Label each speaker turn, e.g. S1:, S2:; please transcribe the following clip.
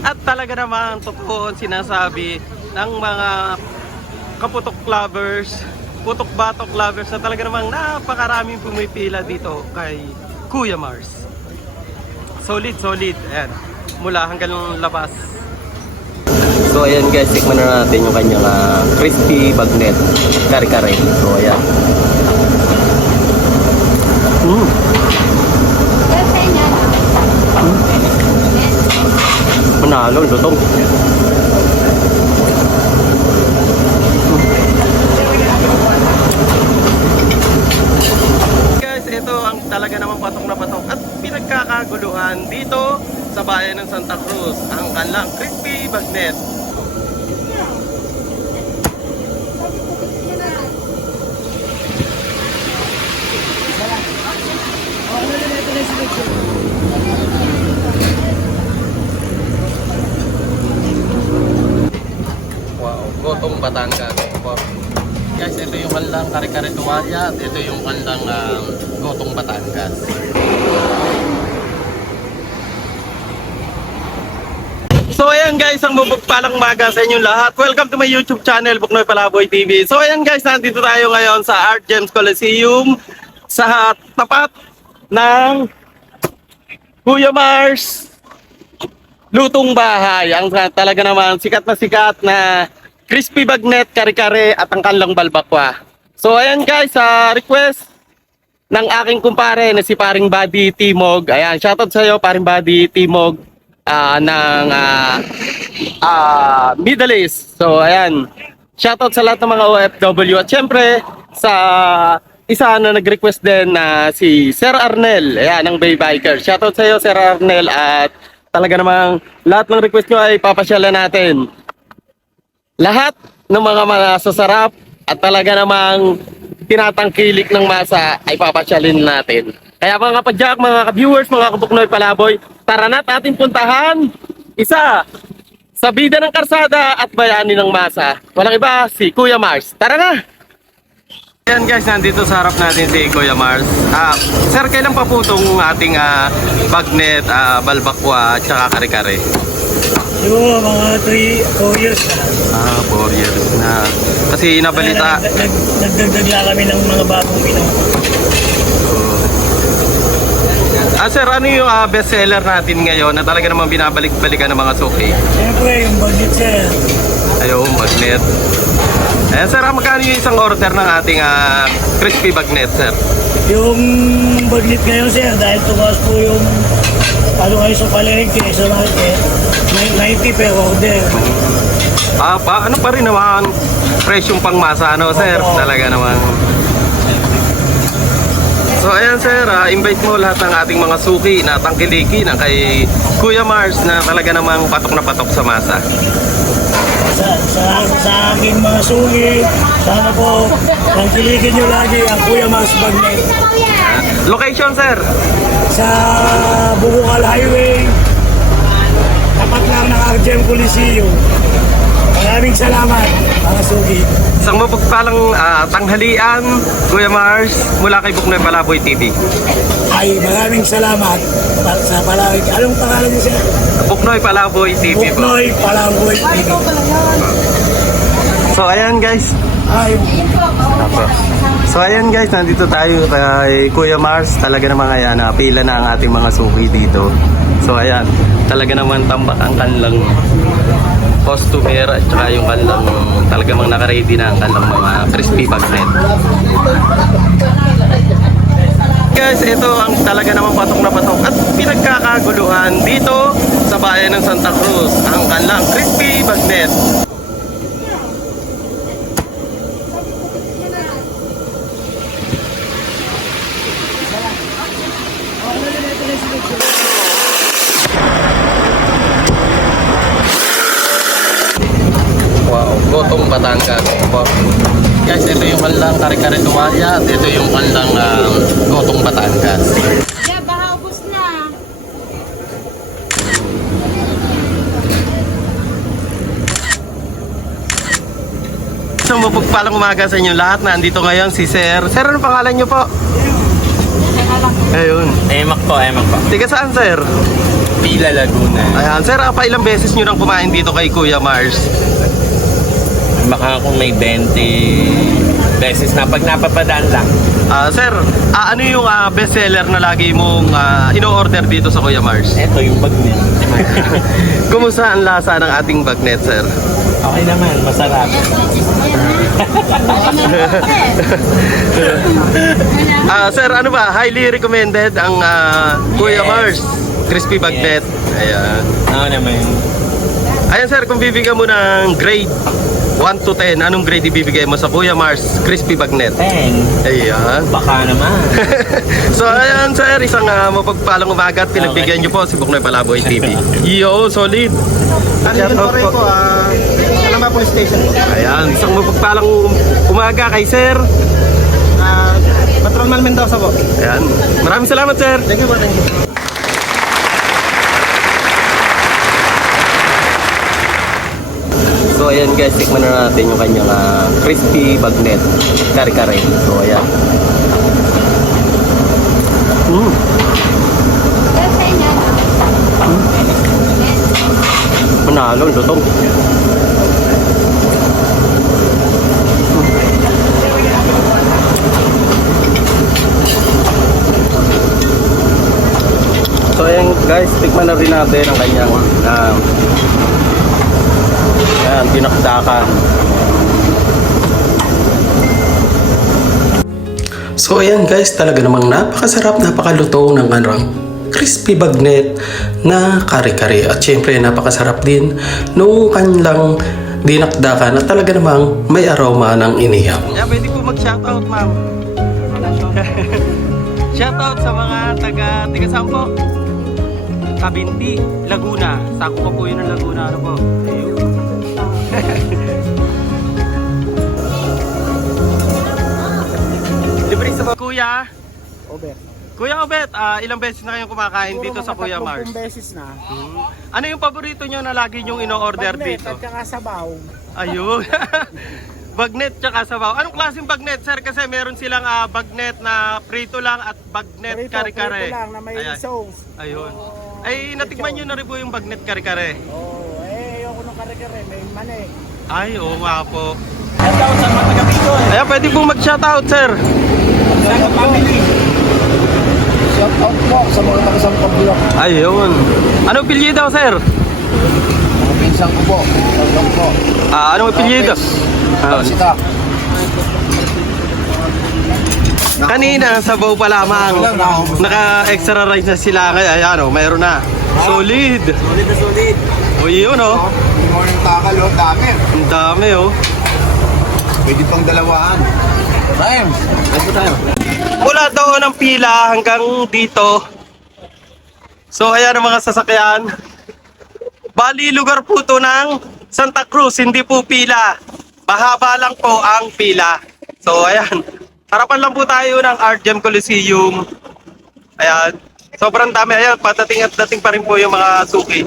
S1: At talaga naman totoo ang sinasabi ng mga kaputok lovers, putok batok lovers na talaga namang napakaraming pumipila dito kay Kuya Mars. Solid, solid. Ayan. Mula hanggang labas. So ayan guys, tikman na natin yung kanyang ah, crispy bagnet. Kare-kare. So ayan. Mm. Manalo, lutong. Guys, ito ang talaga naman patok na patok at pinagkakaguluhan dito sa bayan ng Santa Cruz, ang kanlang crispy bagnet. Batangas. Wow. Guys, ito yung kanlang kare-kare tuwalya at ito yung kanlang um, gotong Batangas. So ayan guys, ang mabugpalang maga sa inyong lahat. Welcome to my YouTube channel, Buknoy Palaboy TV. So ayan guys, nandito tayo ngayon sa Art Gems Coliseum sa tapat ng Kuya Mars Lutong Bahay. Ang talaga naman sikat na sikat na crispy bagnet, kare-kare at ang kanlang balbakwa. So ayan guys, sa request ng aking kumpare na si Paring Buddy Timog. Ayan, shoutout sa iyo Paring Buddy Timog ah, ng ah, ah, Middle East. So ayan, shoutout sa lahat ng mga OFW at syempre sa isa na nag-request din na si Sir Arnel, ayan, ng Bay Biker. Shoutout sa iyo Sir Arnel at talaga namang lahat ng request nyo ay papasyalan natin lahat ng mga masasarap at talaga namang tinatangkilik ng masa ay papasyalin natin. Kaya mga kapadyak, mga ka-viewers, mga kabuknoy palaboy, tara na at ating puntahan isa sa bida ng karsada at bayani ng masa. Walang iba, si Kuya Mars. Tara na! Ayan guys, nandito sa harap natin si Kuya Mars. Ah, sir, kailan pa po itong ating ah, bagnet, ah, balbakwa, at saka kare-kare?
S2: Siguro mga 3, 4 years.
S1: Ah, 4 years na. Kasi nabalita.
S2: Nag- nag- Nagdagdag lang kami ng mga bagong inom.
S1: Ah, sir, ano yung ah, best seller natin ngayon na talaga namang binabalik-balikan ng mga suki?
S2: Siyempre, yung budget sir.
S1: Ayun, bagnet. Eh, sir, ah, magkano yung isang order ng ating ah, crispy bagnet, sir?
S2: Yung budget ngayon sir, dahil tumaas po yung ano ngayon sa palengke, sa market, may 90 per order.
S1: Ah, pa, ano pa rin naman? Presyong pangmasa, ano, sir?
S2: Oo.
S1: Talaga naman. So, ayan, sir, ah, invite mo lahat ng ating mga suki na tangkiliki na kay Kuya Mars na talaga namang patok na patok sa masa.
S2: Sa, sa, sa aking mga sugi, sana po, tangkilikin nyo lagi ang Kuya Mars Bagnet
S1: location, sir?
S2: sa Bukukal Highway, tapat lang ng Argem Coliseum. Maraming salamat, mga sugi.
S1: Isang mapagpalang ah, tanghalian, Kuya Mars, mula kay Buknoy Palaboy TV.
S2: Ay, maraming salamat pa- sa palawig. Anong pangalan niyo sir?
S1: Buknoy Palaboy TV po.
S2: Buknoy Palanggoy TV.
S1: So ayan guys.
S2: Ay,
S1: Apo. So ayan guys, nandito tayo kay Kuya Mars. Talaga naman ayan, napila na ang ating mga suki dito. So ayan, talaga naman tambak ang kanlang customer at saka yung kanlang talaga mang nakaready na ang kanlang mga crispy bagnet. Guys, ito ang talaga namang patok na patok at pinagkakaguluhan dito sa bayan ng Santa Cruz, ang kanlang crispy bagnet. Batangas. Wow. Guys, ito yung kanlang kare-kare tuwalya at ito yung kanlang um, gotong Batangas.
S3: Yeah, baka ubos na.
S1: So, mapagpalang umaga sa inyo lahat. Nandito ngayon si Sir. Sir, ano pangalan niyo po? Ayun.
S4: Emak po, emak po.
S1: Tiga saan, Sir?
S4: Manila, Laguna.
S1: Ayan, sir, apa ilang beses nyo nang kumain dito kay Kuya Mars?
S4: Baka kung may 20 beses na pag napapadaan lang.
S1: Ah, sir, ah, ano yung ah, bestseller na lagi mong ah, ino-order dito sa Kuya Mars?
S4: Eto yung bag niya.
S1: Kumusta ang lasa ng ating bagnet, sir?
S4: okay naman, masarap.
S1: Ah, sir, ano ba? Highly recommended ang ah, Kuya
S4: Yes.
S1: Mars crispy bagnet. Ayan.
S4: Oo naman.
S1: Ayan, sir, kung bibigyan mo ng grade 1 to 10, anong grade ibibigay mo sa Kuya Mars crispy bagnet?
S4: 10.
S1: Ayan.
S4: Baka naman.
S1: so ayan sir, isang uh, mapagpalang umaga at pinagbigyan niyo po si Buknoy Palaboy TV. Yo, solid! Shout out po.
S5: Alama Police Station po.
S1: Ayan, isang mapagpalang umaga kay sir.
S5: Ah, Patrolman Mendoza po.
S1: Ayan, maraming salamat sir.
S5: Thank you po, thank you.
S1: Ayan guys, tikman na natin yung kanyang ah, crispy bagnet. Kare-kare. So ayan. Mm. Manalo, lutong. So ayan guys, tikman na rin natin ang kanyang ah, Ayan, dinakdakan. So ayan guys, talaga namang napakasarap, napakalutong ng anong crispy bagnet na kare-kare. At syempre napakasarap din nung kanilang dinakdakan at talaga namang may aroma ng iniham. Yeah, pwede po mag-shoutout ma'am. shoutout sa mga taga taga Sampo. Kabinti, Laguna. Sako ko po yun ng Laguna. Ano po? Ayun. Kuya.
S5: Obet.
S1: Kuya Obet, ah, ilang beses na kayong kumakain dito sa Kuya Mars?
S5: beses na.
S1: Ano yung paborito nyo na lagi nyong ino-order
S5: Bagnet
S1: dito?
S5: at saka sabaw.
S1: Ayun. bagnet tsaka sabaw. Anong klaseng bagnet, sir? Kasi meron silang ah, bagnet na prito lang at bagnet kare-kare.
S5: prito lang na may
S1: Ayan.
S5: sauce.
S1: Ayun. Ay, natikman nyo na rin po yung bagnet kare-kare.
S5: Oh, eh, ayoko ng kare-kare. May mani.
S1: Ay, oo nga po.
S5: Sa.
S1: Ayan, pwede pong mag-shoutout, sir.
S5: Sa family. Shoutout po sa mga taga Sampang Bulak.
S1: Ayun. Anong pilye daw, sir?
S5: Mga pinsan ko po. Shoutout po.
S1: Ah, anong pilye daw? Ah, kanina, sabaw pa lamang. Naka-extra rice na sila. Kaya, ayan, oh, mayroon na. Solid.
S5: Solid na solid.
S1: O, yun, oh.
S5: Hindi mo yung takal, oh. Dami.
S1: Ang dami, oh.
S5: Pwede pang dalawaan. Time. Let's go tayo.
S1: Mula doon ang pila hanggang dito. So, ayan ang mga sasakyan. Bali, lugar po to ng Santa Cruz, hindi po pila. Mahaba lang po ang pila. So, ayan. Harapan lang po tayo ng Art Gem Coliseum. Ayan. Sobrang dami. Ayan, patating at dating pa rin po yung mga suki.